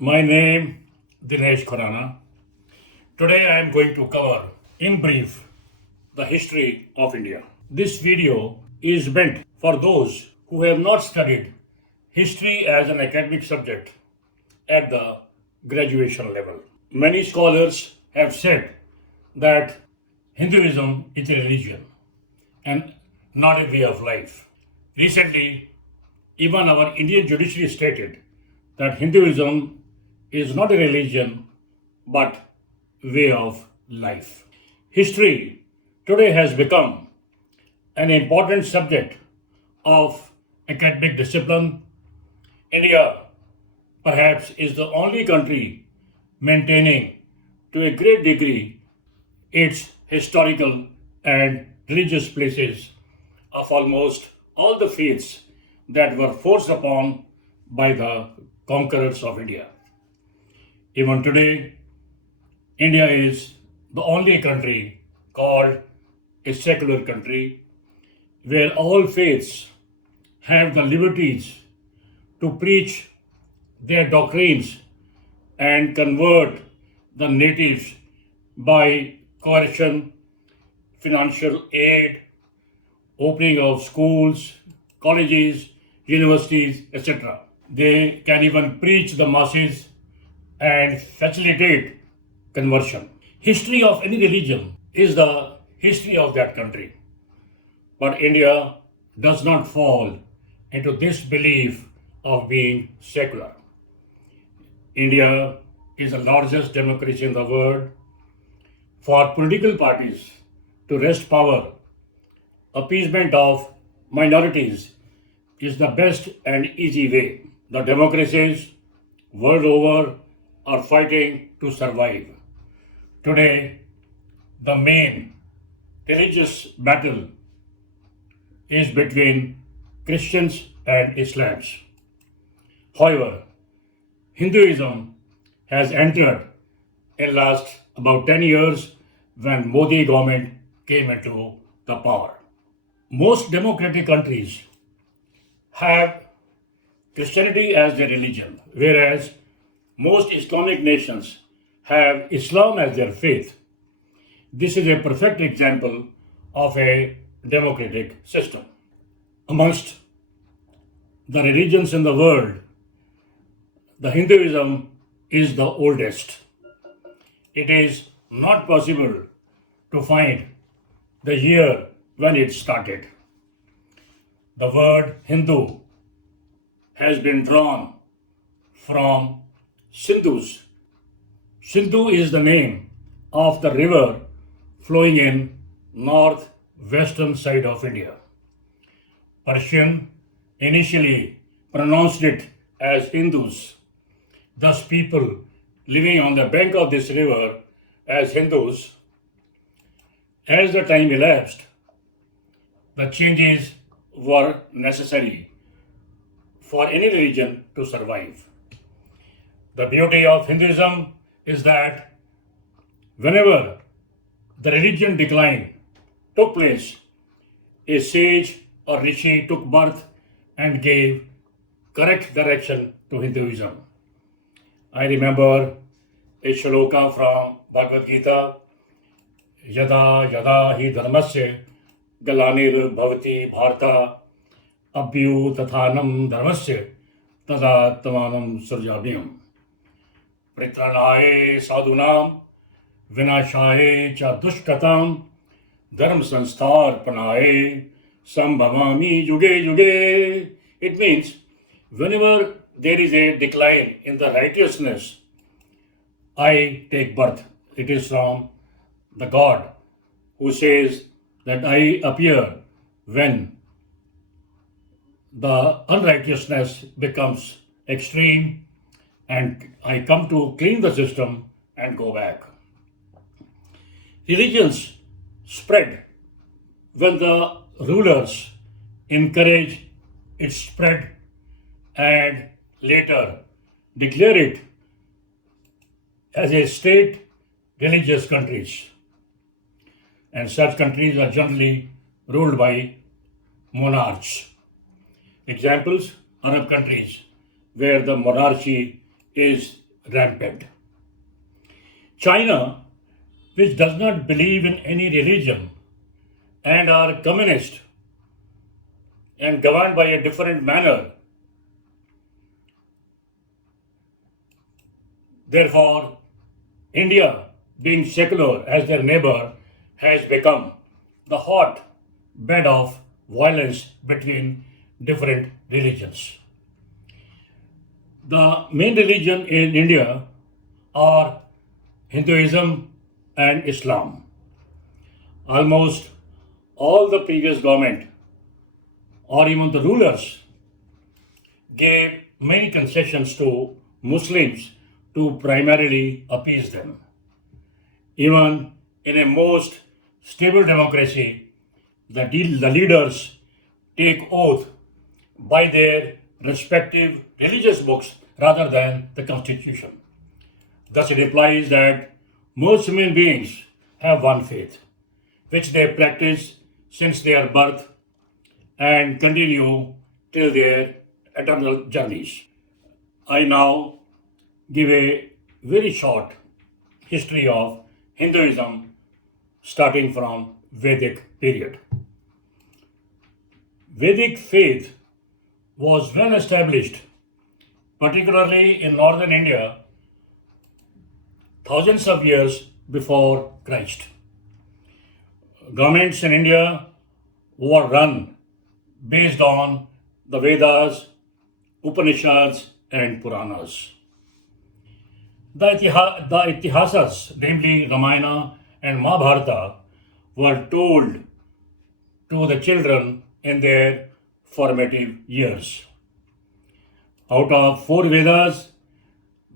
My name Dinesh Khurana. Today I am going to cover in brief the history of India. This video is meant for those who have not studied history as an academic subject at the graduation level. Many scholars have said that Hinduism is a religion and not a way of life. Recently, even our Indian judiciary stated that Hinduism is not a religion but way of life. History today has become an important subject of academic discipline. India perhaps is the only country maintaining to a great degree its historical and religious places of almost all the faiths that were forced upon by the conquerors of India. Even today, India is the only country called a secular country where all faiths have the liberties to preach their doctrines and convert the natives by coercion, financial aid, opening of schools, colleges, universities, etc. They can even preach the masses and facilitate conversion. History of any religion is the history of that country. But India does not fall into this belief of being secular. India is the largest democracy in the world. For political parties to wrest power, appeasement of minorities is the best and easy way. The democracies world over are fighting to survive. Today, the main religious battle is between Christians and Islams. However, Hinduism has entered in last about 10 years when Modi government came into the power. Most democratic countries have Christianity as their religion, whereas most Islamic nations have Islam as their faith. This is a perfect example of a democratic system. Amongst the religions in the world, the Hinduism is the oldest. It is not possible to find the year when it started. The word Hindu has been drawn from Sindhus. Sindhu is the name of the river flowing in northwestern side of India. Persian initially pronounced it as Hindus. Thus, people living on the bank of this river as Hindus. As the time elapsed, the changes were necessary for any religion to survive. The beauty of Hinduism is that whenever the religion decline took place, a sage or rishi took birth and gave correct direction to Hinduism. I remember a shloka from Bhagavad Gita, Yada Yada Hi Dharmasya Galanir Bhavati Bharta Abhyu Tathanam Dharmasya Tada Tamanam Surjabhyam Pritranaye Sadhunam Vinashaye Cha Dushkatam Dharm Sanstha Panaye Sambhavami Yuge Yuge. It means whenever there is a decline in the righteousness, I take birth. It is from the God who says that I appear when the unrighteousness becomes extreme and I come to clean the system and go back. Religions spread when the rulers encourage its spread and later declare it as a state religious countries. And such countries are generally ruled by monarchs. Examples, Arab countries, where the monarchy is rampant. China, which does not believe in any religion and are communist and governed by a different manner, therefore, India, being secular as their neighbor, has become the hot bed of violence between different religions. The main religion in India are Hinduism and Islam. Almost all the previous government or even the rulers gave many concessions to Muslims to primarily appease them. Even in a most stable democracy, the leaders take oath by their respective religious books rather than the constitution. Thus, it implies that most human beings have one faith, which they practice since their birth and continue till their eternal journeys. I now give a very short history of Hinduism starting from Vedic period. Vedic faith was well established, particularly in northern India, thousands of years before Christ. Governments in India were run based on the Vedas, Upanishads, and Puranas. The Itihasas, namely Ramayana and Mahabharata, were told to the children in their formative years. Out of four Vedas,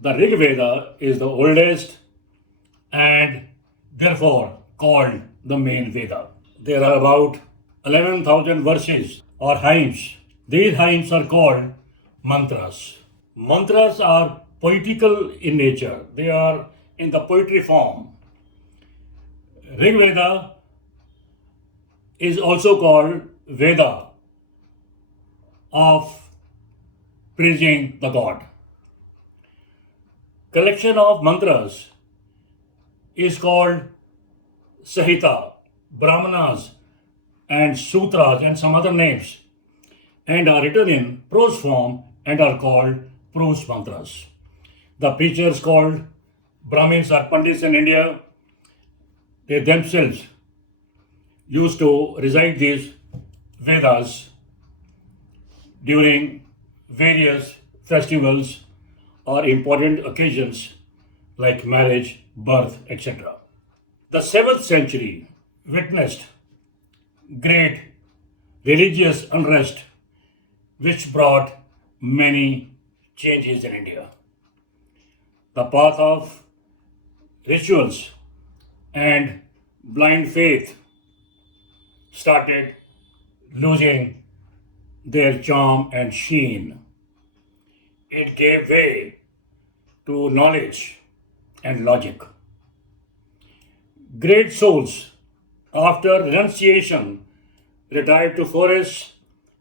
the Rig Veda is the oldest and therefore called the main Veda. There are about 11,000 verses or hymns. These hymns are called mantras. Mantras are poetical in nature, they are in the poetry form. Rig Veda is also called Veda of praising the god. Collection of mantras is called Sahita, Brahmanas, and Sutras, and some other names, and are written in prose form and are called prose mantras. The preachers called Brahmins or Pandits in India, they themselves used to recite these Vedas during various festivals or important occasions like marriage, birth, etc. The 7th century witnessed great religious unrest which brought many changes in India. The path of rituals and blind faith started losing their charm and sheen. It gave way to knowledge and logic. Great souls, after renunciation, retired to forests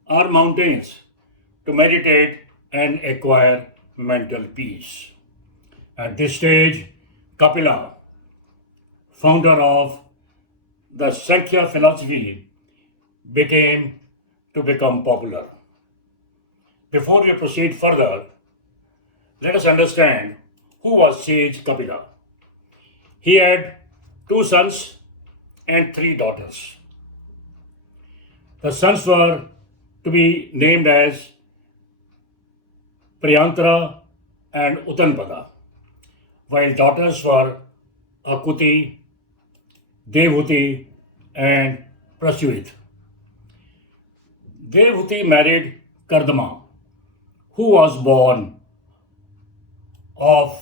or mountains to meditate and acquire mental peace. At this stage, Kapila, founder of the Sankhya philosophy, become popular. Before we proceed further, let us understand who was sage Kapila. He had 2 sons and 3 daughters. The sons were to be named as Priyantara and Utanpada, while daughters were Akuti, Devhuti, and Prasuit. Devhuti married Kardama, who was born of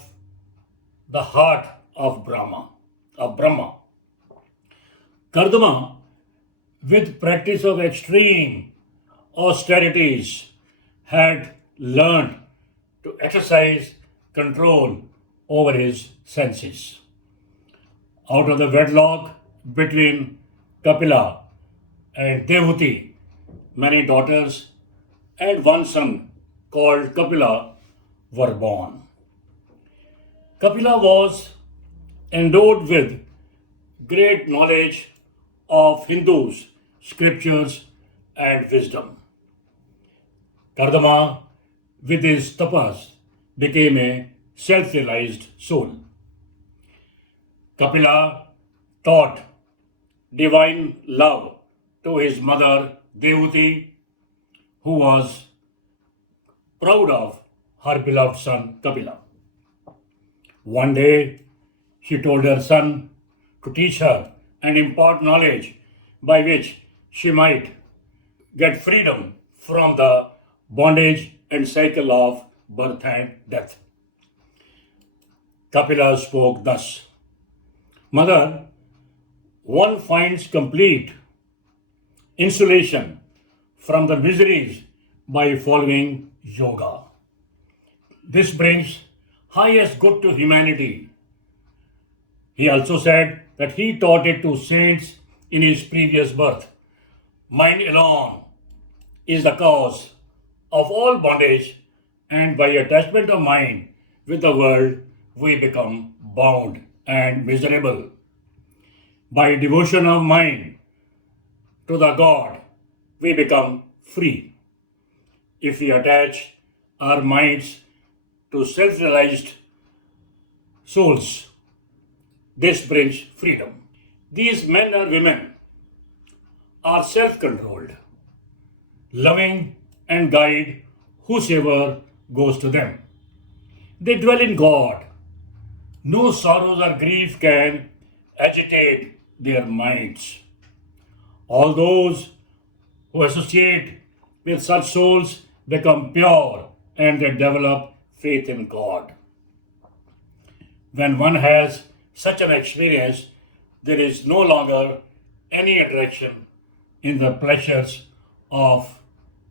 the heart of Brahma. Kardama, with practice of extreme austerities, had learned to exercise control over his senses. Out of the wedlock between Kapila and Devhuti, many daughters and 1 son called Kapila were born. Kapila was endowed with great knowledge of Hindus, scriptures, and wisdom. Kardama, with his tapas, became a self realized soul. Kapila taught divine love to his mother Devuti, who was proud of her beloved son Kapila. One day, she told her son to teach her and impart knowledge by which she might get freedom from the bondage and cycle of birth and death. Kapila spoke thus: Mother, one finds complete insulation from the miseries by following yoga. This brings highest good to humanity. He also said that he taught it to saints in his previous birth. Mind alone is the cause of all bondage, and by attachment of mind with the world, we become bound and miserable. By devotion of mind to the God, we become free. If we attach our minds to self realized souls, this brings freedom. These men or women are self controlled, loving, and guide whosoever goes to them. They dwell in God. No sorrows or grief can agitate their minds. All those who associate with such souls become pure and they develop faith in God. When one has such an experience, there is no longer any attraction in the pleasures of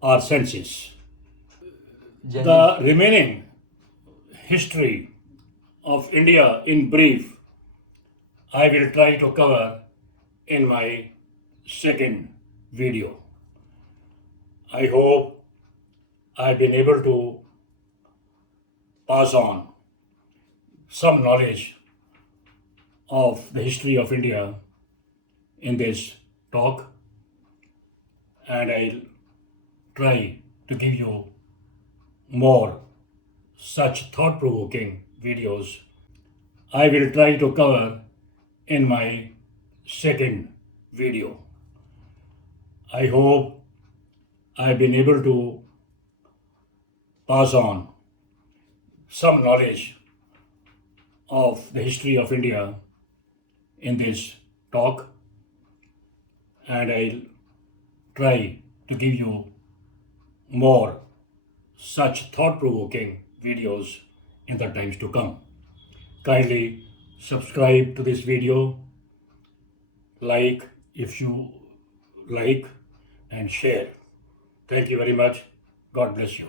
our senses. The remaining history of India in brief, I will try to cover in my second video. I hope I've been able to pass on some knowledge of the history of India in this talk, and I'll try to give you more such thought provoking videos. I will try to cover in my second video. I hope I've been able to pass on some knowledge of the history of India in this talk, and I'll try to give you more such thought provoking videos in the times to come. Kindly subscribe to this video, like if you like, and share. Thank you very much. God bless you.